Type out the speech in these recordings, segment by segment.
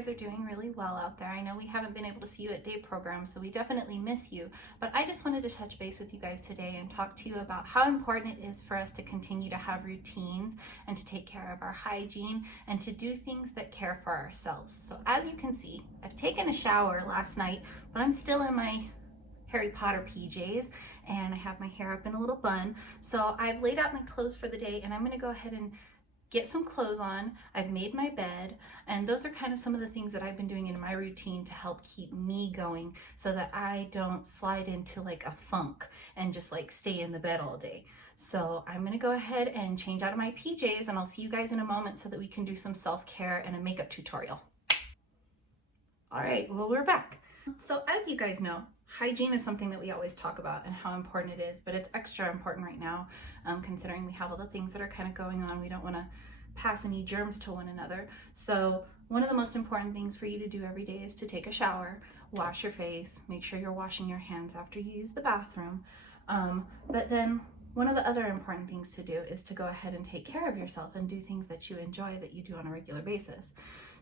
guys are doing really well out there. I know we haven't been able to see you at day programs, so we definitely miss you. But I just wanted to touch base with you guys today and talk to you about how important it is for us to continue to have routines and to take care of our hygiene and to do things that care for ourselves. So as you can see, I've taken a shower last night, but I'm still in my Harry Potter PJs and I have my hair up in a little bun. So I've laid out my clothes for the day and I'm gonna go ahead and get some clothes on. I've made my bed, and those are kind of some of the things that I've been doing in my routine to help keep me going so that I don't slide into like a funk and just like stay in the bed all day. So I'm gonna go ahead and change out of my PJs and I'll see you guys in a moment so that we can do some self-care and a makeup tutorial. All right, well, we're back. So as you guys know, hygiene is something that we always talk about and how important it is, but it's extra important right now, considering we have all the things that are kind of going on. We don't want to pass any germs to one another. So one of the most important things for you to do every day is to take a shower, wash your face, make sure you're washing your hands after you use the bathroom. But then one of the other important things to do is to go ahead and take care of yourself and do things that you enjoy that you do on a regular basis.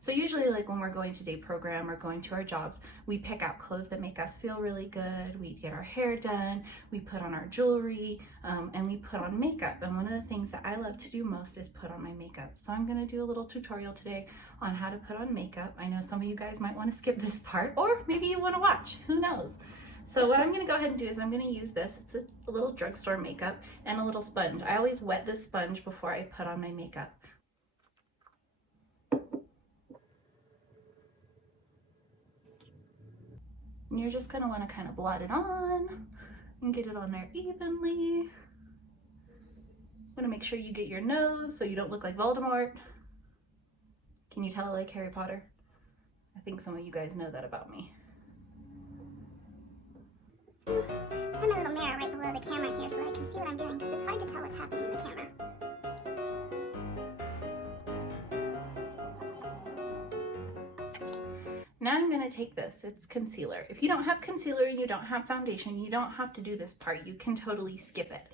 So usually like when we're going to day program or going to our jobs, we pick out clothes that make us feel really good. We get our hair done, we put on our jewelry, and we put on makeup. And one of the things that I love to do most is put on my makeup. So I'm gonna do a little tutorial today on how to put on makeup. I know some of you guys might wanna skip this part, or maybe you wanna watch, who knows? So what I'm gonna go ahead and do is I'm gonna use this. It's a little drugstore makeup and a little sponge. I always wet this sponge before I put on my makeup. And you're just gonna wanna kind of blot it on and get it on there evenly. Wanna make sure you get your nose so you don't look like Voldemort. Can you tell I like Harry Potter? I think some of you guys know that about me. I have a little mirror right below the camera here so that I can see what I'm doing, because it's hard to tell what's happening in the camera. Now I'm going to take this, it's concealer. If you don't have concealer and you don't have foundation, you don't have to do this part. You can totally skip it.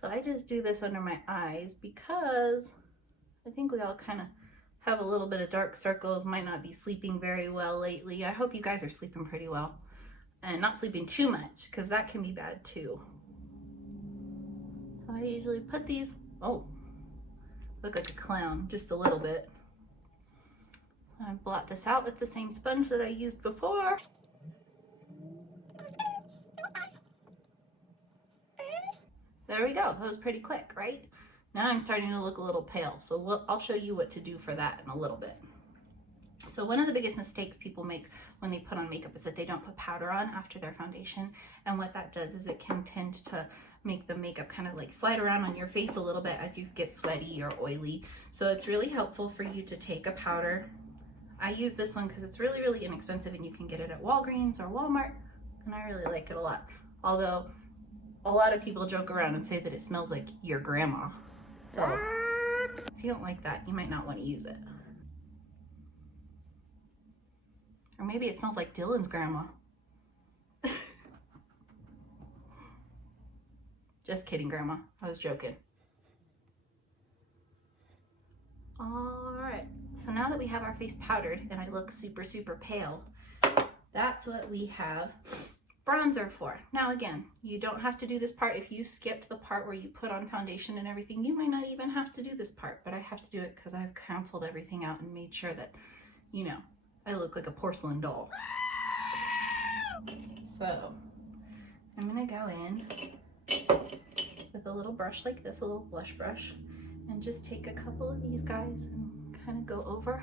So I just do this under my eyes because I think we all kind of have a little bit of dark circles, might not be sleeping very well lately. I hope you guys are sleeping pretty well and not sleeping too much, because that can be bad too. So I usually put these, oh, look like a clown, just a little bit. I blot this out with the same sponge that I used before. There we go, that was pretty quick, right? Now I'm starting to look a little pale, so I'll show you what to do for that in a little bit. So one of the biggest mistakes people make when they put on makeup is that they don't put powder on after their foundation. And what that does is it can tend to make the makeup kind of like slide around on your face a little bit as you get sweaty or oily. So it's really helpful for you to take a powder. I use this one because it's really, really inexpensive and you can get it at Walgreens or Walmart. And I really like it a lot. Although a lot of people joke around and say that it smells like your grandma. So if you don't like that, you might not want to use it. Or maybe it smells like Dylan's grandma. Just kidding, Grandma. I was joking. All right, so now that we have our face powdered and I look super, super pale, that's what we have bronzer for. Now again, you don't have to do this part. If you skipped the part where you put on foundation and everything, you might not even have to do this part, but I have to do it because I've canceled everything out and made sure that, you know, I look like a porcelain doll. So I'm gonna go in with a little brush like this, a little blush brush, and just take a couple of these guys and kind of go over.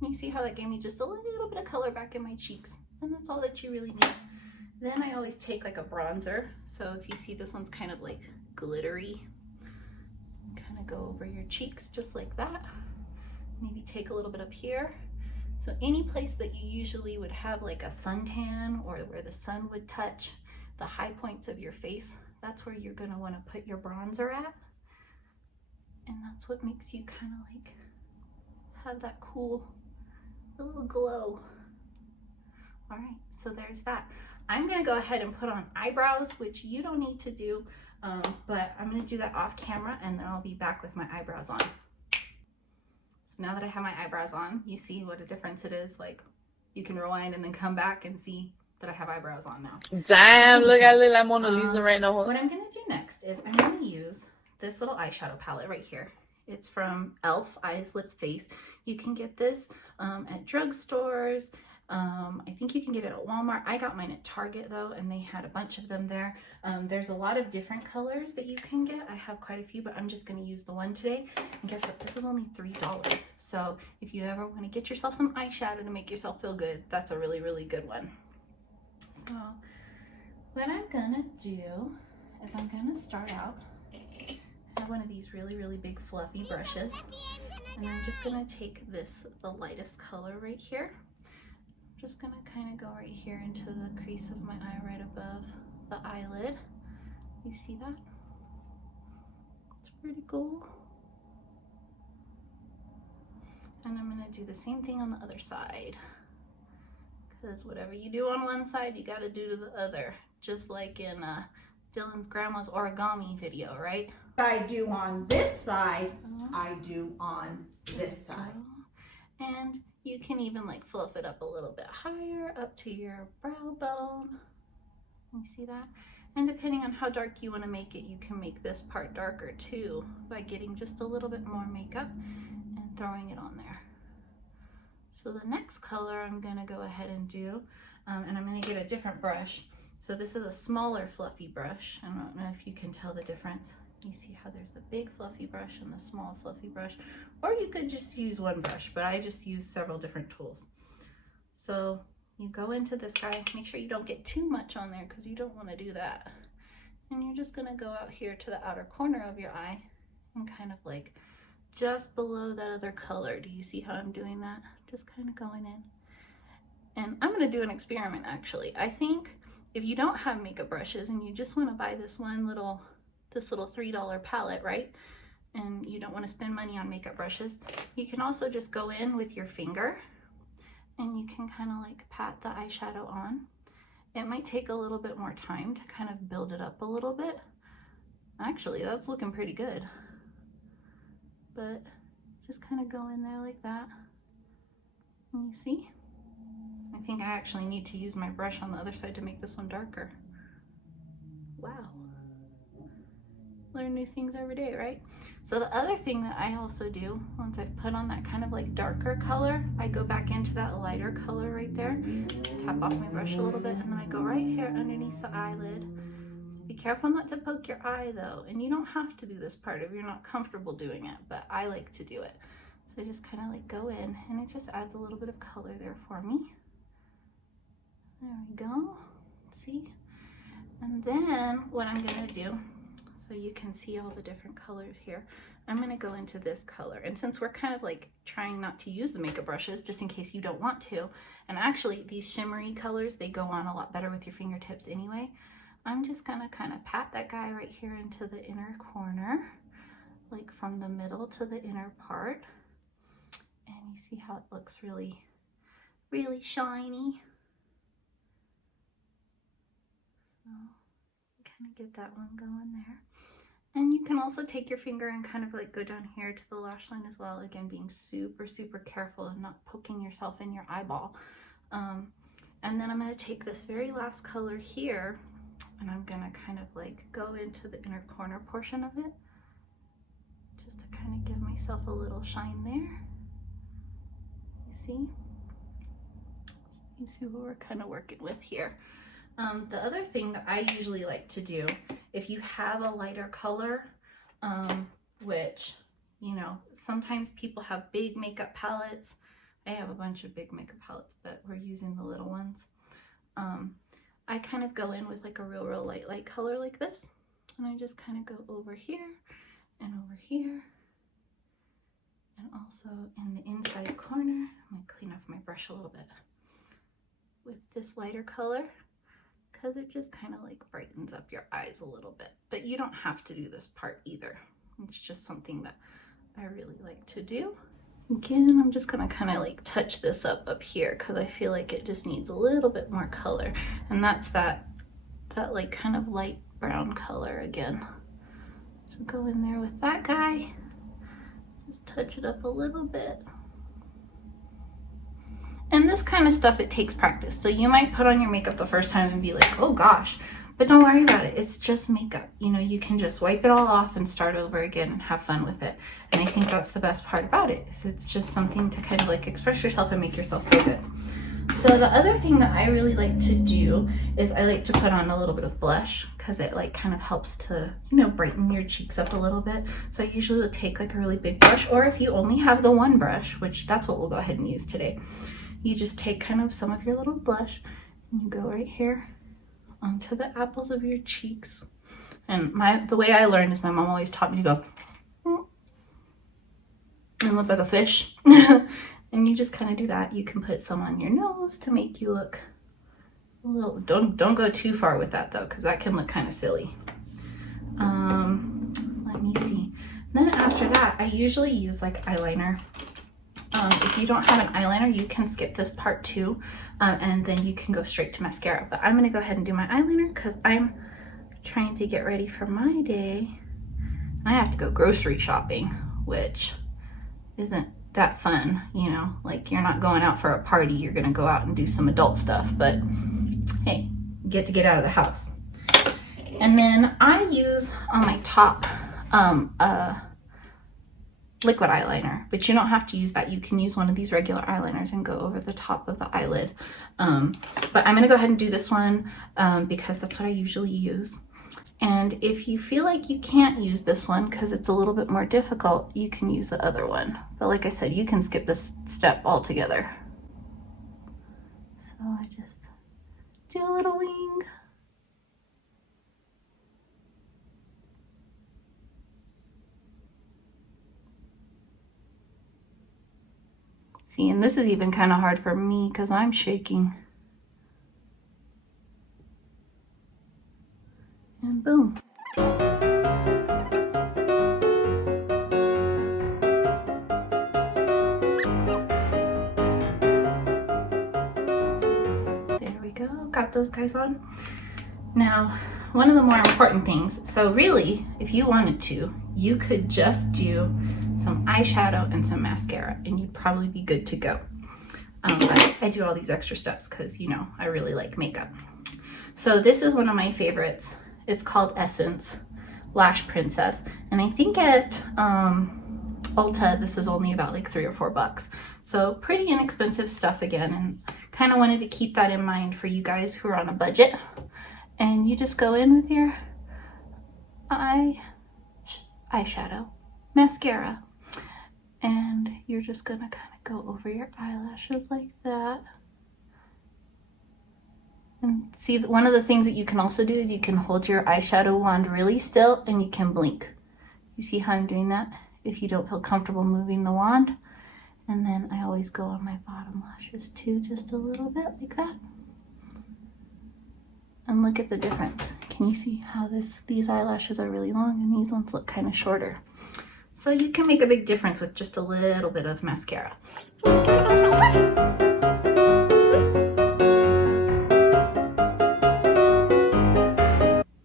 And you see how that gave me just a little bit of color back in my cheeks, and that's all that you really need. Then I always take like a bronzer. So if you see this one's kind of like glittery, kind of go over your cheeks just like that. Maybe take a little bit up here. So any place that you usually would have like a suntan or where the sun would touch the high points of your face, that's where you're gonna wanna put your bronzer at. And that's what makes you kind of like have that cool little glow. All right, so there's that. I'm gonna go ahead and put on eyebrows, which you don't need to do, but I'm gonna do that off camera and then I'll be back with my eyebrows on. So now that I have my eyebrows on, you see what a difference it is. Like, you can rewind and then come back and see that I have eyebrows on now. Damn, look, I look like Mona Lisa right now. What I'm gonna do next is I'm gonna use this little eyeshadow palette right here. It's from e.l.f. Eyes, Lips, Face. You can get this at drugstores. I think you can get it at Walmart. I got mine at Target though, and they had a bunch of them there. There's a lot of different colors that you can get. I have quite a few, but I'm just gonna use the one today. And guess what? This is only $3. So if you ever wanna get yourself some eyeshadow to make yourself feel good, that's a really, really good one. So what I'm gonna do is I'm gonna start out. I have one of these really, really big fluffy brushes, and I'm just gonna take this, the lightest color right here. I'm just gonna kind of go right here into the crease of my eye right above the eyelid. You see that? It's pretty cool. And I'm gonna do the same thing on the other side, because whatever you do on one side, you gotta do to the other, just like in Dylan's grandma's origami video, right? I do on this side, I do on this side. And you can even like fluff it up a little bit higher up to your brow bone. You see that? And depending on how dark you want to make it, you can make this part darker too by getting just a little bit more makeup and throwing it on there. So the next color I'm gonna go ahead and do, and I'm gonna get a different brush. So this is a smaller fluffy brush. I don't know if you can tell the difference. You see how there's the big fluffy brush and the small fluffy brush, or you could just use one brush, but I just use several different tools. So you go into this guy, make sure you don't get too much on there because you don't want to do that. And you're just gonna go out here to the outer corner of your eye and kind of like just below that other color. Do you see how I'm doing that? Just kind of going in. And I'm gonna do an experiment actually. I think if you don't have makeup brushes and you just want to buy this little $3 palette, right? And you don't want to spend money on makeup brushes, you can also just go in with your finger and you can kind of like pat the eyeshadow on. It might take a little bit more time to kind of build it up a little bit. Actually, that's looking pretty good. But just kind of go in there like that. And you see? I think I actually need to use my brush on the other side to make this one darker. Wow. Learn new things every day, right? So the other thing that I also do, once I've put on that kind of like darker color, I go back into that lighter color right there, tap off my brush a little bit, and then I go right here underneath the eyelid. Be careful not to poke your eye though, and you don't have to do this part if you're not comfortable doing it, but I like to do it. So I just kind of like go in, and it just adds a little bit of color there for me. There we go, see? And then what I'm gonna do, so you can see all the different colors here, I'm gonna go into this color. And since we're kind of like trying not to use the makeup brushes, just in case you don't want to, and actually these shimmery colors, they go on a lot better with your fingertips anyway, I'm just gonna kind of pat that guy right here into the inner corner, like from the middle to the inner part. And you see how it looks really, really shiny. So kind of get that one going there. And you can also take your finger and kind of like go down here to the lash line as well. Again, being super, super careful and not poking yourself in your eyeball. And then I'm going to take this very last color here, and I'm going to kind of like go into the inner corner portion of it, just to kind of give myself a little shine there. You see? So you see what we're kind of working with here. The other thing that I usually like to do, if you have a lighter color, which, you know, sometimes people have big makeup palettes. I have a bunch of big makeup palettes, but we're using the little ones. I kind of go in with like a real light color like this, and I just kind of go over here and over here, and also in the inside corner. I'm gonna clean off my brush a little bit with this lighter color, because it just kind of like brightens up your eyes a little bit. But you don't have to do this part either. It's just something that I really like to do. Again, I'm just gonna kind of like touch this up here because I feel like it just needs a little bit more color. And that's that like kind of light brown color again. So go in there with that guy. Just touch it up a little bit. And this kind of stuff, it takes practice. So you might put on your makeup the first time and be like, oh gosh, but don't worry about it. It's just makeup. You know, you can just wipe it all off and start over again and have fun with it. And I think that's the best part about it, is it's just something to kind of like express yourself and make yourself feel good. So the other thing that I really like to do is I like to put on a little bit of blush, because it like kind of helps to, you know, brighten your cheeks up a little bit. So I usually would take like a really big brush, or if you only have the one brush, which that's what we'll go ahead and use today, you just take kind of some of your little blush and you go right here onto the apples of your cheeks. And the way I learned is my mom always taught me to go and look like a fish. And you just kind of do that. You can put some on your nose to make you look a little, don't go too far with that though, because that can look kind of silly. Let me see. Then after that, I usually use like eyeliner. If you don't have an eyeliner, you can skip this part too, and then you can go straight to mascara. But I'm gonna go ahead and do my eyeliner because I'm trying to get ready for my day. I have to go grocery shopping, which isn't that fun, you know, like you're not going out for a party, you're gonna go out and do some adult stuff, but hey, you get out of the house. And then I use on my top liquid eyeliner, but you don't have to use that. You can use one of these regular eyeliners and go over the top of the eyelid. But I'm gonna go ahead and do this one because that's what I usually use. And if you feel like you can't use this one because it's a little bit more difficult, you can use the other one. But like I said, you can skip this step altogether. So I just do a little wing. See, and this is even kind of hard for me because I'm shaking. And boom. There we go, got those guys on. Now, one of the more important things, so really, if you wanted to, you could just do some eyeshadow and some mascara and you'd probably be good to go. But I do all these extra steps because, you know, I really like makeup. So this is one of my favorites. It's called Essence Lash Princess. And I think at Ulta, this is only about like $3 or $4. So pretty inexpensive stuff again. And kind of wanted to keep that in mind for you guys who are on a budget. And you just go in with your eyeshadow, mascara, and you're just gonna kind of go over your eyelashes like that. And see, one of the things that you can also do is you can hold your eyeshadow wand really still and you can blink. You see how I'm doing that? If you don't feel comfortable moving the wand. And then I always go on my bottom lashes too, just a little bit like that. And look at the difference. Can you see how these eyelashes are really long and these ones look kind of shorter? So you can make a big difference with just a little bit of mascara.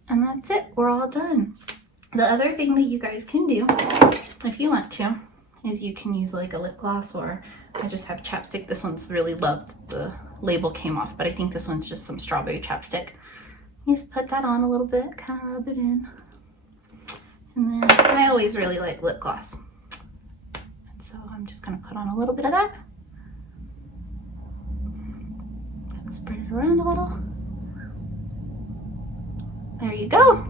And that's it, we're all done. The other thing that you guys can do, if you want to, is you can use like a lip gloss, or I just have chapstick. This one's really loved. The label came off, but I think this one's just some strawberry chapstick. You just put that on a little bit, kind of rub it in. And then I always really like lip gloss. So I'm just gonna put on a little bit of that. Spread it around a little. There you go.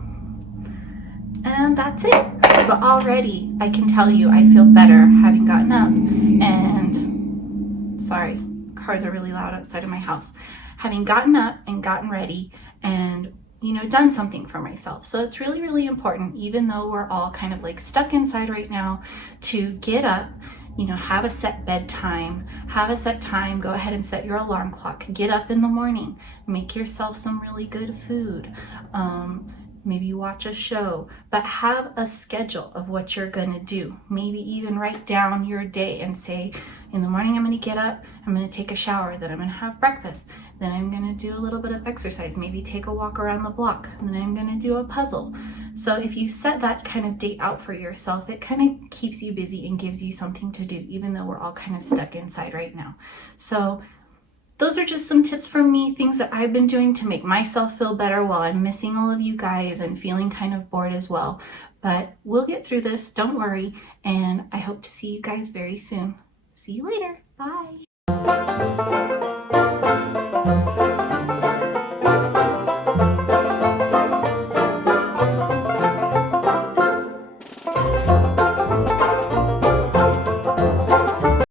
And that's it. But already I can tell you I feel better having gotten up and, sorry, cars are really loud outside of my house. Having gotten up and gotten ready and, you know, done something for myself. So it's really, really important, even though we're all kind of like stuck inside right now, to get up, you know, have a set bedtime, have a set time, go ahead and set your alarm clock, get up in the morning, make yourself some really good food, maybe watch a show, but have a schedule of what you're gonna do. Maybe even write down your day and say, in the morning I'm gonna get up, I'm gonna take a shower, then I'm gonna have breakfast, then I'm gonna do a little bit of exercise, maybe take a walk around the block, and then I'm gonna do a puzzle. So if you set that kind of date out for yourself, it kind of keeps you busy and gives you something to do, even though we're all kind of stuck inside right now. So those are just some tips from me, things that I've been doing to make myself feel better while I'm missing all of you guys and feeling kind of bored as well. But we'll get through this, don't worry, and I hope to see you guys very soon. See you later. Bye.